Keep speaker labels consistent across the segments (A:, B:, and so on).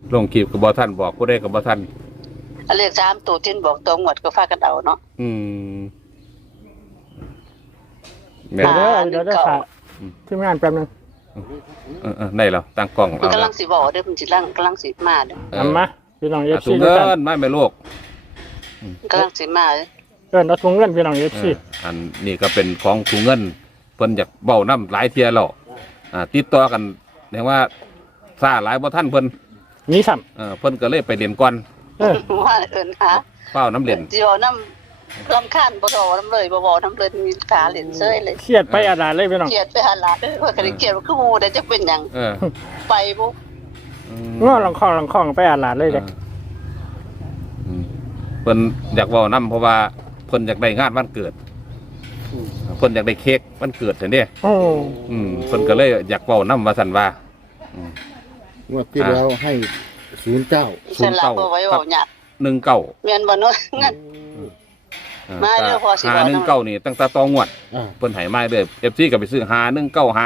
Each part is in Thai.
A: ลงคลิปกับบ่ท่านบอกผู้ใดกับบ่ท่าน
B: เลข3ตัวที่บอกตัวงวดก็ฟ้ากันเอาเนาะ
A: แม่
C: เดี๋ยวค่ะทีมงานแป๊บนึง
A: ได้แล้วตั้งกล้อง
B: มันกำลังสิบอกเด้อมันสิกำลังสิมาเด้อ
C: มาพี่น้อง FC
A: ถุงเงินไม่แม่ลูก
B: กำลังสิมา
C: เอาถุงเงินพี่น้อง FC
A: อันนี้ก็เป็นของถุงเงินเพิ่นอยากเบ้าน้ำหลายเที่ยแล้วติดต่อกันเรียกว่าซาหลายบ่ท่านเพิ่น
C: มีซ้
A: ำเพิ่นก็เลยไปเรียนก่อน
B: ว่าหา
A: เฝ้าน้ำเรียน
B: สิเอาน้ำรำคาญบ่ต่อน้ำเลยบ่น้ำเลยมีขาเล่นเซ้ยเลย
C: เครียดไปอาดาเลยพี่น้อง
B: เครียดไปหาหลานเด้อว่าก็ได้เครียดคือหมู่ได้จักเป็นหยังไปบ่
C: ง้อหลังคองไปอาดาเลยเด้
A: เพิ่นอยากเว้านำเพราะว่าเพิ่นอยากได้งานวันเกิดเพิ่นอยากได้เค้กวันเกิดซั่นเด้เพิ่นก็เลยอยากเว้านำว่าซั่นว่าง
D: วดที่แล้วให้09
B: เส้นหลักบ่ไว้เว้าหยัก
A: 19
B: แม่นบ่เนาะงั้นมาเด้อพอสิบ่
A: 519นี่ตั้งแต่ตองวดเพิ่นให้มาเด้อ FC ก็ไปซื้อ519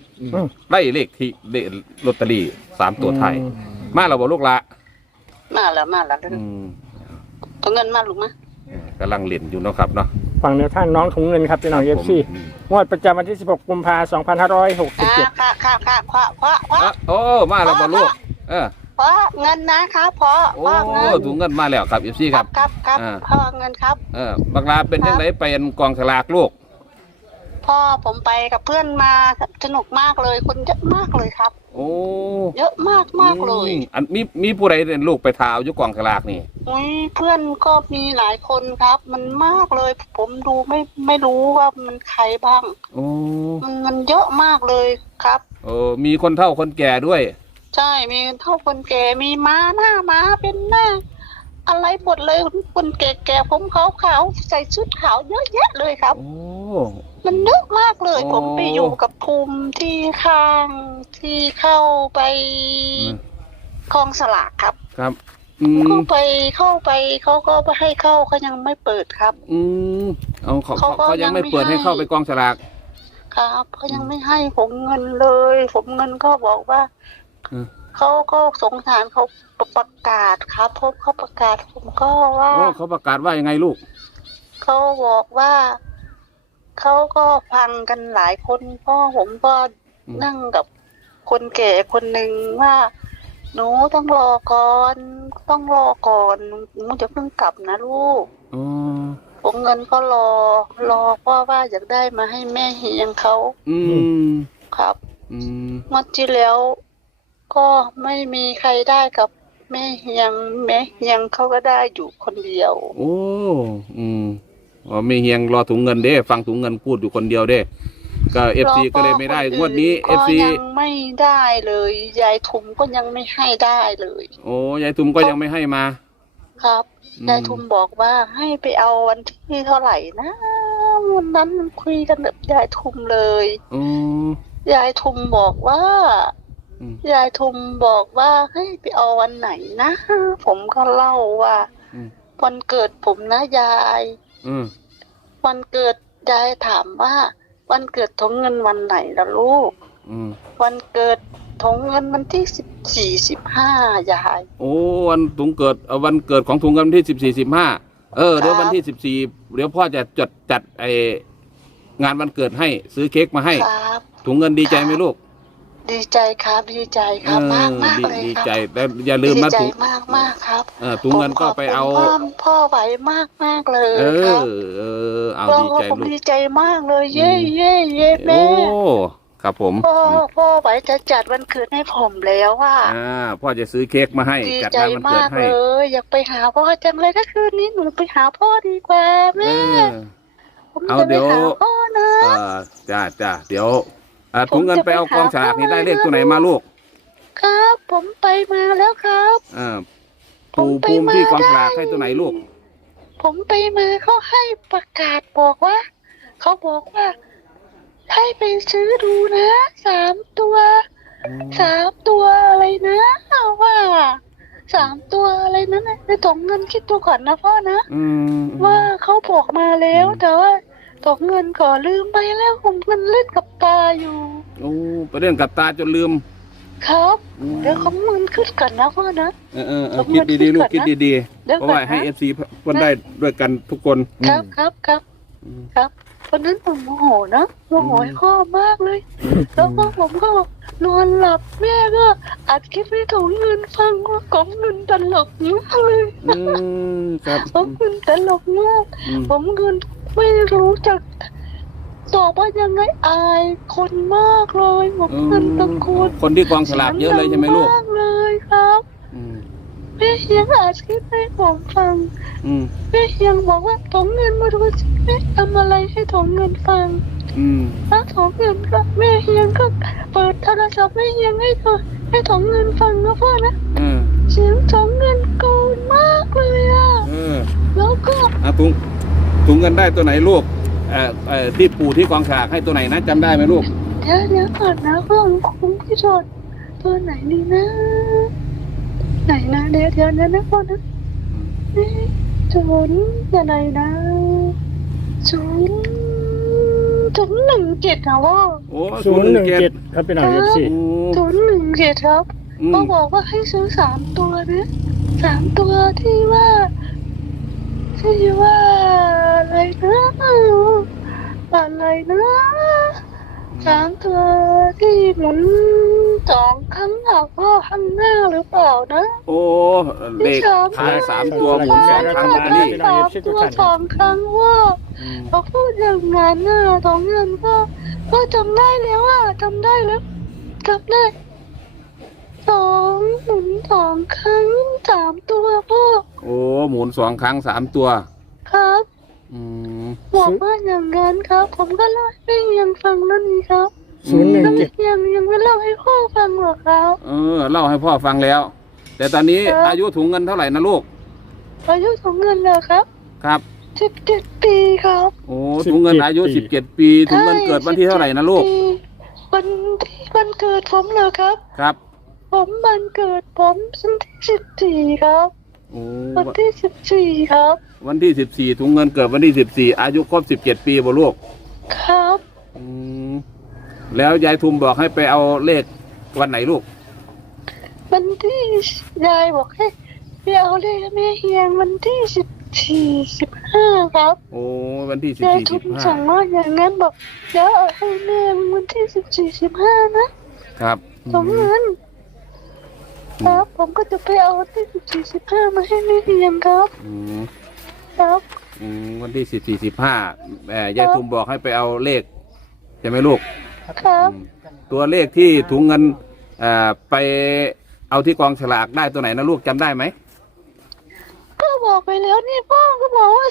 A: 591ได้เลขที่ลอตเตอรี่3ตัวท้ายมาแล้วบ่ลูกหลาน
B: มาแล้วเอาเงินมาลูกม
A: ากำลังเล่นอยู่เนาะครับเนาะ
C: ฝั่งแนวทางน้องถุงเงินครับพี่น้อง FC งวดประจำวันที่16กุมภาพันธ์2567
B: ค่ะ
A: โอ้มาแล้วบ่ลูก
B: พ่อเงินนะครับพ่อ
A: เงินถุงเงินมาแล้วครับ FC ครับ
B: พ่อเงินครับ
A: บักลาเป็นจังได๋ไปกองฉลากลูก
B: พ่อผมไปกับเพื่อนมาสนุกมากเลยคนเยอะมากเลยครับ
A: โอ้
B: เยอะมากเลย
A: อันมีผู้ใดเป็นลูกไปทาวอยู่กองฉลากนี่
B: เพื่อนก็มีหลายคนครับมันมากเลยผมดูไม่รู้ว่ามันใครบ้างมันเยอะมากเลยครับ
A: มีคนเฒ่าคนแก่ด้วย
B: ใช่มีเฒ่าคนแก่มีม้าหน้าม้าเป็นหน้าอะไรหมดเลยคนแก่ๆผมขาวๆใส่ชุดขาวเยอะแยะเลยครับมันเยอะมากเลยผมไปอยู่กับภูมิที่ข้างที่เข้าไปกองสลากครับเข้าไปเขาก็ไปให้เข้าเขายังไม่เปิดครับ
A: เขายังไม่เปิดให้เข้าไปกองสลาก
B: ครับเขายังไม่ให้ผมเงินเลยผมเงินก็บอกว่าเขาก็สงสารเขาประกาศครับพบเขาประกาศผมก็ว่า
A: เขาประกาศว่ายังไงลูก
B: เขาบอกว่าเขาก็ฟังกันหลายคนพ่อผมก็นั่งกับคนแก่คนหนึ่งว่าหนูต้องรอก่อนหนูจะเพิ่งกลับนะลูกผมเงินก็รอเพราะว่าอยากได้มาให้แม่เฮียงเขาครับเมื่อที่แล้วก็ไม่มีใครได้กับแม่เฮียงเขาก็ได้อยู่คนเดียว
A: แม่เฮียงรอถุงเงินเด้ฟังถุงเงินพูดอยู่คนเดียวเด้ก็ FC ก็เลยไม่ได้งวดนี้ FC
B: ยังไม่ได้เลยยายทุมก็ยังไม่ให้ได้เลย
A: ยายทุมก็ยังไม่ให้มา
B: ครับยายทุมบอกว่าให้ไปเอาวันที่เท่าไหร่นะวันนั้นคุยกันกับยายทุมเลยยายทุมบอกว่ายายทุมบอกว่าให้ไปเอาวันไหนนะผมก็เล่าว่าวันเกิดผมนะยายวันเกิดยายถามว่าวันเกิดถุงเงินวันไหนล่ะลูกวันเกิดถุงเงินวันที่14-15ยาย
A: วันถุงเกิดวันเกิดของถุงเงินวันที่14-15เดี๋ยววันที่14เดี๋ยวพ่อจะจัดงานวันเกิดให้ซื้อเค้กมาให้ถุงเงินดีใจไหมลูก
B: ดีใจครับดีใจครับมากเลย
A: ดีใจแต่อย่าลืมนะถุง
B: มากครับ
A: ถุงเงินก็ไปเอา
B: พ่อไหวมากเลยครับ
A: เอาดีใจลูก
B: ดีใจมากเลยเย่แม่
A: ครับผม
B: พ่อไหวจะจัดวันเกิดให้ผมแล้วว่า
A: พ่อจะซื้อเค้กมาให้จัดงานวันเกิดให้
B: อยากไปหาพ่อจังเลยก็คืนนี้หนูไปหาพ่อดีกว่าแม่
A: เอาเดี๋ยวจ้าเดี๋ยวถุงเงินไปเอากองฉลากนี่ได้เลขตัวไหนมาลูก
B: ครับผมไปมาแล้วครับ
A: ภูมิที่กองฉลากให้ตัวไหนลูก
B: ผมไปมาเขาให้ประกาศบอกว่าเขาบอกว่าให้ไปซื้อดูนะ3 ตัวอะไรนะว่า3 ตัวอะไรนั้นในถุงเงินคิดตัวก่อนนะพ่อนะว่าเขาบอกมาแล้วแต่ว่าตกเงินก่อลืมไปแล้วผมเงินเล่นกับตาอยู่
A: ไปเล่นกับตาจนลืม
B: ครับ
A: อืม
B: เดี๋ยวเขาเงินขึ้นก่อนนะพ่อนะ
A: คิดดีๆลูกคิดดี
B: เดี๋ยว
A: ๆเพราะว่า
B: ก่อนนะ
A: ให้FC เพิ่นได้ด้วยกันทุกคน
B: ครับครับวันนั้นผมโมโหนะโมโหให้พ่อมากเลย แล้วก็ผมก็นอนหลับแม่ก็อัดคลิปให้ถุงเงินฟังว่าของเงินตลกมากเลย
A: ครับ
B: ของเงินตลกมาก
A: อืม
B: ผมเงินไม่รู้จักตอบว่ายังไงอายคนมากเลยผมเงินตะโกน
A: คนที่กองฉลากเยอะเลยใช่ไหมลูก
B: มากเลยครับ
A: อืม
B: แม่เฮียงอัดคลิปให้ผมฟัง
A: อืม
B: แม่เฮียงบอกว่าถุงเงินมาดูสิแม่ทำอะไรให้ถุงเงินฟัง
A: อืม
B: ถ้าถุงเงินก็แม่เฮียงก็เปิดโทรศัพท์แม่เฮียงให้ถุงเงินฟังนะพ่อนะ
A: เออ
B: เสียงถุงเงินโกนมากเลยอ่ะ
A: เออ
B: แล้วก็
A: ถุงเงินได้ตัวไหนลูกที่ปู่ที่กองฉลากให้ตัวไหนนะจำได้ไหมลูก
B: เดี๋ยวก่อนนะพ่อคุ้มพี่ชดตัวไหนดีนะ ไหนนะเดี๋ยวนะพ่อนะศูนย์อะไรนะ017นะพ่อ
A: โอ้
C: 017ครับพี่น้อง FC
B: 017ครับ เขาบอกว่าให้ซื้อ3 ตัวนะ3 ตัวที่ว่าอะไรนะอะไรนะ3 ตัวที่หมุน2 ครั้งอ่ะพ่อข้างหน้าหรือเปล่านะ
A: โอ้เลขท้าย3 ตัวหมุน2 ครั้งลอตเตอรี่
B: 3 ตัว2 ครั้งว่าเขาพูดอย่างนั้นน่ะท้องเงินก็จำได้แล้วอ่ะจำได้แล้วจำได้หมุน2 ครั้ง3 ตัวพ่อ
A: โอ้หมุน2 ครั้ง3 ตัว
B: ครับ
A: อืม
B: บอกว่าอย่างนั้นครับ ผมก็เล่าให้ยังฟังนั่นนี่ครับ
C: 017
B: ยังไม่เล่าให้พ่อฟังหรอกครับ
A: เล่าให้พ่อฟังแล้ว แต่ตอนนี้
B: ครับ
A: อายุถุงเงินเท่าไหร่นะลูก
B: อายุของเงินเหรอครับ
A: ครับ
B: 17 ปีครับ
A: โอ้ถุงเงินอายุ17 ปีถุงเงินเกิดวันที่เท่าไหร่นะลูก
B: วันเกิดผมเหรอครับ
A: ครับ
B: วันเกิดผมวันที่14ครับ
A: โอ้
B: วันที่14ครับ
A: วันที่14ถุงเงินเกิดวันที่14อายุครบ17 ปีบ่ลูก
B: ครับ
A: อืมแล้วยายทุมบอกให้ไปเอาเลขวันไหนลูก
B: วันที่ยายบอกให้ไปเอาเลขแม่เฮียงวันที่14 15ครับ
A: โอ้วันที่
B: ยาย
A: 14
B: ทุมสั่งว่าอย่างนั้นบอกเดี๋ยวเอาให้แม่วันที่14 15นะครับ สองเงินครับผมก็จะไปเอาวันที่14 15มาให้แม่เฮียงครับ
A: อืม
B: ครับ
A: วันที่14 15ยายทุมบอกให้ไปเอาเลขใช่ไหมลูก
B: ครับ
A: ตัวเลขที่ถุงเงินไปเอาที่กองฉลากได้ตัวไหนนะลูกจำได้ไหม
B: ก็บอกไปแล้วนี่พ่อก็บอกว่า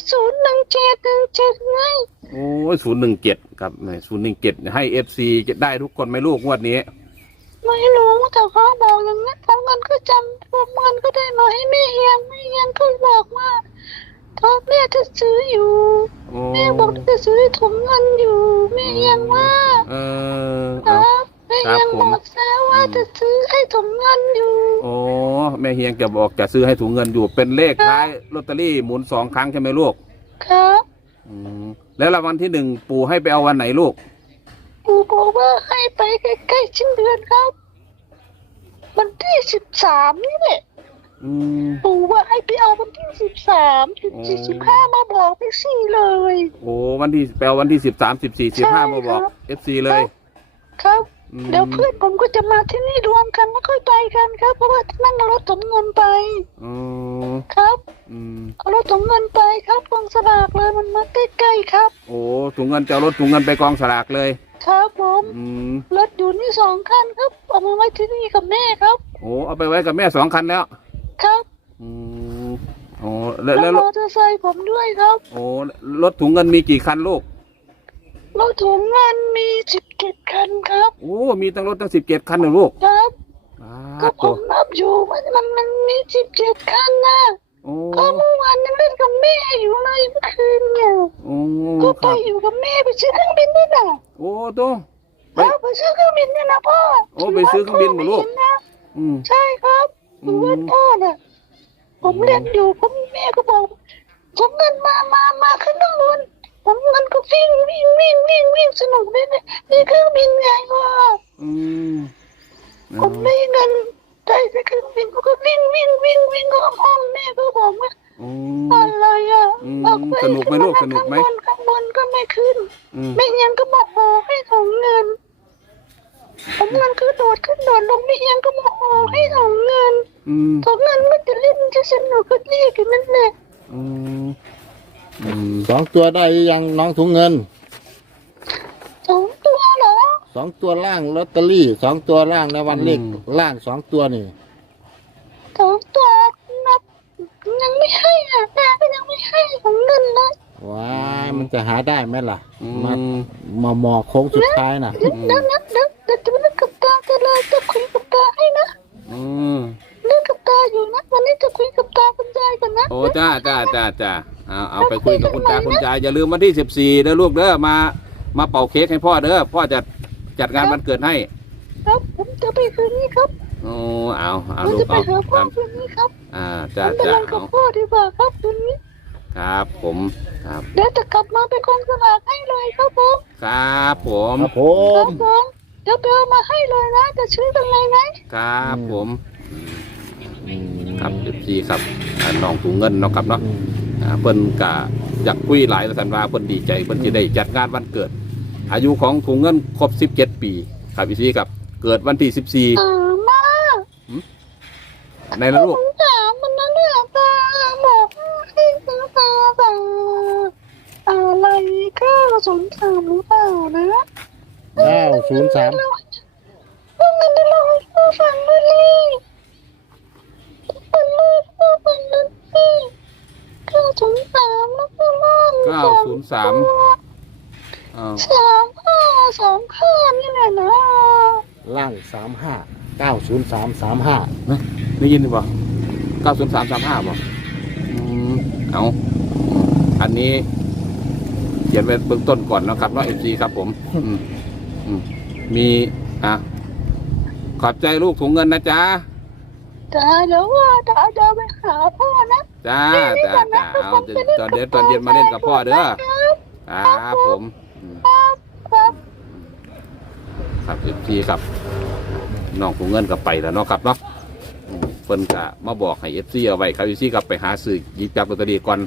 B: 017ไง
A: โอ้ย017ครับ017ให้ FC จะได้ทุกคนไหมลูกงวดนี้
B: ไม่รู้แต่พ่อบอกอย่างนั้นผมเงินก็จำผมเงินก็ได้มาให้แม่เฮียงก็บอกว่าพ่อแม่จะซื้ออยู่
A: โอ้
B: แม่บอกจะซื้อให้ถุงเงินอยู่แม่เฮียงว่า
A: เออ
B: ค
A: เอา
B: รับแม่เฮียงบอกแล้วว่าจะซื้อให้ถุงเงินอยู่
A: โอ้แม่เฮียงจะบอกจะซื้อให้ถุงเงินอยู่เป็นเลขท้ายลอตเตอรี่หมุน2 ครั้งใช่ไหมลูก
B: ครับ
A: แล้วรางวัลที่1ปู่ให้ไปเอาวันไหนลูก
B: ปู่บอกว่าให้ไปใกล้ๆชิ้นเดือนครับวันที่13นี่แหละ
A: อืม
B: ปู่ว่าให้ไปเอาวันที่13 15มาบอกไปสี่เลย
A: โอ้วันที่แปลวันที่13 14 15มาบอก FC เลย
B: ครับ
A: อืม
B: เดี๋ยวเพื่อนผมก็จะมาที่นี่รวมกันแล้วค่อยไปกันครับ เพราะว่านั่งรถสมเงินไป
A: อ๋อ
B: ครับ
A: อืม
B: เอารถสมเงินไปครับกองสลากเลยมันมาใกล้ๆครับ
A: โอ้ถุงเงินจะเอารถถุงเงินไปกองสลากเลย
B: ครับผม
A: อืม
B: รถอยู่นี่2 คันครับเอามาไว้ที่นี่กับแม่ครับ
A: โอ้เอาไปไว้กับแม่2 คันแล้ว
B: ครับ
A: อืมโอ้
B: แล้
A: แล้ว ว
B: มอเตอร์ไซค์ผมด้วยครับ
A: โอ้รถถุงเงินมีกี่คันลูก
B: รถถุงเงินมี17 คันครับ
A: โอ้มีตั้งรถตั้ง17 คันเลยลูก
B: ครับ ก็ผ
A: ตัว
B: มนับอยู่มันมี17 คันนะ
A: โอ้
B: ก็เมื่อวานยังเล่นกับแม่อยู่เลยเมื่อคืนเนี่ย
A: โอ้
B: ก็
A: ค
B: ไป
A: รับ
B: อยู่กับแม่ไปซื้อเครื่องบินนี่นะ
A: โอ้ตัวไป
B: ไปซื้อเครื่องบินนี่นะพ่อ
A: โอ้ไปซื้อเครื่องบินเหรอลูก
B: ที่วัดพ่อไม่เห็นนะ
A: อืม
B: ใช่ครับอยู่วัดพ่อน่ะผมเล่นอยู่ผมแม่ก็บอกผมเงินมาขึ้นข้างบนผมเงินก็วิ่งสนุกเลยเนี่ยนี่เครื่องบินไงวะ
A: อืม
B: ผมได้เงินได้ไปครึ่งหนึงเขาก็วิ่งก็ห้องแม่ก็บอกว่า
A: อืม
B: อะไรอ่ะ
A: สนุกไหมลูกสนุกไหม
B: ข้างบนก็ไม่ขึ้น
A: อืม
B: ไม่ยังก็บอกโหให้ถงเงินผมเงินคือโดดขึ้นโดดลงไม่ยังก็บอกโหให้ถงเงิน
A: อืม
B: ถงเงินมันจะเล่นจะสนุกก็เรียกกันนั่นแหละ
A: อืมอืม
D: 2 ตัวได้ยังน้องถุงเงิน
B: 2 ตัวเหรอ
D: 2 ตัวล่างลอตเตอรี่2 ตัวล่างในวันเลขล่าง2 ตัวนี่
B: 2 ตัวนับยังไม่ให้อ่ะแม่ก็ยังไม่ให้ถงเงินเลย
D: ว้ายมันจะหาได้ไหมล่ะ
A: อื
D: มาม หมอโค้งสุดท้ายน่ะ
B: เดี๋ยวจะนึกกับตาจะเลยจะคุยกับตาให้นะ
A: อืม
B: นึกกับตาอยู่นะวันนี้จะคุยกับตาคุณยายกันนะ
A: โอ้จ้าเอาไปคุยกับคุณตาคุณยายอย่าลืมวันที่14เด้อลูกเด้อมาเป่าเค้กให้พ่อเด้อพ่อจะจัดงานวันเกิดให้
B: ครับผมจะไปคืนนี้ครับ
A: โอ้เอา
B: ผม
A: ลู
B: จะ
A: ก
B: ไป
A: เอา
B: หาพ่อ
A: ตาม
B: คืนนี้ครับ
A: จ้า
B: ผมไปนอนกับพ่อดีกว่าครับคืนนี้
A: ครับผมครับ
B: เดี๋ยวจะกลับมาเป็นกองสลากให้เลยครับผม
A: ครับผม
D: ครับผ
B: ครั
D: ม
B: บผมเดี๋ยวไปเอามาให้เลยนะจะชื่อยังไงไหม
A: ครับผม
D: อืม
A: ครับพี่ครับน้องถุงเงินเนาะครับเนาะ
D: อืม
A: เพิ่นกะอยากคุยหลายสันว่าเพิ่นดีใจเพิ่นจะได้จัดงานวันเกิด อายุของถุงเงินครบ17 ปีครับพี่ครับเกิดวันที่
B: มา
A: 14ในละลูก
B: ผมถามมันนะเนี่ยตาบอกให้ซื้อตาแต่อะไรก็สนถามหรือเปล่านะ
D: 903
B: ต้องเงินได้ลองให้พ่อฟังด้วยเลยเป็นลูกพ่อฟังด้วยสิ903แล้วก็ล่อง
A: 903อ้าว
B: 3525นี่แหละนะ
D: ล่าง35 90335
A: ได้ยินบ่90335บ่เอาอันนี้เขียนไว้เบื้องต้นก่อนนะครับเนาะ FC ครับผมมีขอบใจลูกถุงเงินนะจ๊ะ
B: จ้าเดี๋ยวว่าเดี๋ยวไปหาพ่อนะ
A: จ้าเอาตอนเย็นมาเล่นกับพ่อเด้อครับผม
B: ครับ
A: ครับพี่ครับน้องถุงเงินกับไปแล้วเนาะครับเนาะเพิ่นกะมาบอกให้FCเอาไว้ครับFCกับไปหาซื้อหยิบจับลอตเตอรี่ก่อน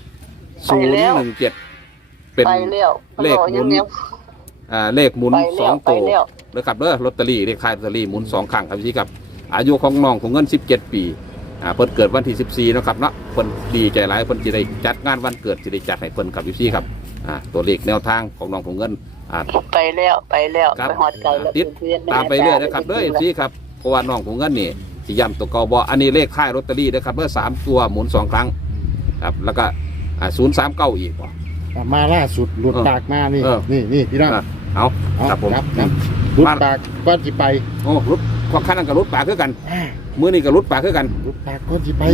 A: 017เป็น
B: ไปเร็ว
A: เลขหมุน เลขหมุน
B: ไปเร็ว
A: 2 ตัว
B: ไปเร็ว
A: เด้อครับเด้อลอตเตอรี่เลขท้ายลอตเตอรี่หมุน2ครั้งครับพี่ครับอายุของน้องถุงเงิน17 ปีเพิ่นเกิดวันที่14เนาะครับเนาะเพิ่นดีใจหลายเพิ่นสิได้จัดงานวันเกิดสิได้จัดให้เพิ่นครับพี่ครับตัวเลขแนวทางของน้องถุงเงิน
B: ไปแล้ว
A: ครับ
B: ไปหอดไก่แล้ว
A: ติด
B: เพื่อนๆ
A: ตามไปเรื่อยนะครับเด้อพี่ครับเพราะว่าน้องถุงเงินนี่สิย้ำตัวเก่าบ่อันนี้เลขท้ายลอตเตอรี่นะครับเด้อ3ตัวหมุน2ครั้งครับแล้วก็039อีกบ่
D: มาล่าสุดหลุดปากมานี่
A: เออ
D: นี่พี่น้อง
A: เอา
D: เอา
A: ครับผม
D: ครับหลุดปากก้อนสิไป
A: โอ้รุดข้อขั้นนั้นกับรุดปากคือกัน
D: อ่า
A: มื้อนี้กับรุดปากคือกัน
D: หลุดปากก้อนสิไป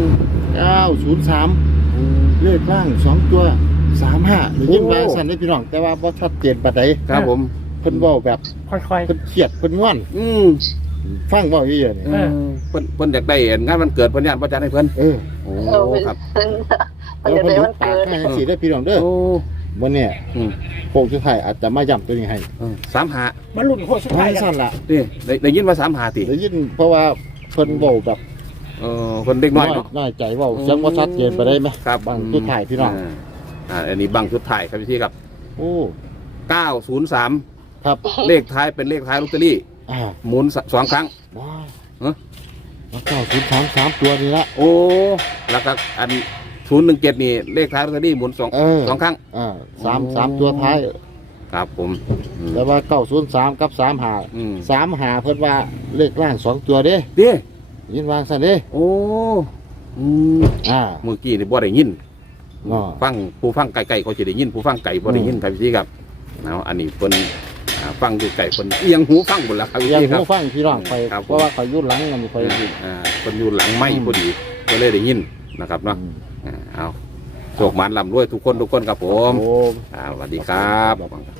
D: 903 เลขล่าง 2 ตัว 35หรือยิ่งว่าสั่นได้พี่น้อง แต่ว่าบ่ชัดเจนปานใด
A: ครับผม
D: เพิ่นเว้าแบบ
C: ค่อย
D: เพิ่นเครียดเพิ่นง่วน
A: อืม
D: ฟังเว้าเยอะๆนี่
C: เออ
A: เพิ่นอยากได้งานวันเกิดเพิ่นญาติประจันให้เพิ่น
D: เออ
A: โอ้
B: เออ
A: ครับ
B: มัน
D: แล้ว
B: จะ
D: เพิ่น
B: ได้
D: หลุ
B: วั
D: ด
B: น
D: ปา
B: เกิ
D: ก
B: ด
D: ให้สิได้พี่น้องเด้อ
A: โอ้
D: วันเนี้ย
A: อืม
D: โค้งสุดท้ายอาจจะมาย้ำตัวนี้ให้
A: 35
C: ๆมาลุ้นโค้งสุดท้ายกัน
D: สั่นล่ะ
A: นี่ได้ยินว่า35ติ
D: ได้ยินเพราะว่าเพิ่นเว้าแบบ
A: เพิ่นเด็กน้อยเนาะ
D: น้อยใจเว้าเสียงบ่ชัดเจนไปได้ไหม
A: ครับ
D: บางสุดท้ายพี่น้อง
A: อันนี้บังสุดท้ายครับพี่ครับ
D: โอ้
A: 903
D: ครับ
A: เลขท้ายเป็นเลขท้ายลอตเตอรี่ หมุน2ครั้ง
D: ว้าว
A: เอ้อ
D: แล้ว903ตัวนี่ละ
A: โอ้แล้วก็อัน017นี่เลขท้ายลอตเตอรี่หมุน2
D: เออ
A: 2ครั้ง
D: สามตัวท้าย
A: ครับผม
D: แต่ว่า903กับ35
A: อืม
D: 35เพิ่นว่าเลขล่าง2ตัวเด้
A: เด้
D: ยินวางซั่นเด้
A: โอ้อืม
D: อ่า
A: เมื่อกี้นี่บ่ได้ยิน
D: อ๋อ
A: ฟังผู้ฟังไกลๆเขาจะได้ยินผู้ฟังไกลบ่ได้ยินครับพี่ครับเอาอันนี้เพิ่นฟังอยู่ไกลเพิ่นเอียงหูฟังหมดแล้วครับ
D: ยัง
A: พี่ครับ
D: หูฟังพี่น้องไป
A: ครับ
D: เพราะว่าเขายุ่นหลังกันไป
A: เพิ่นอยู่หลังไม้พอดีก็เลยได้ยินนะครับเนาะเอาโชคหมานร่ำรวยทุกคนครับผม
D: โอ้
A: สวัสดีครับ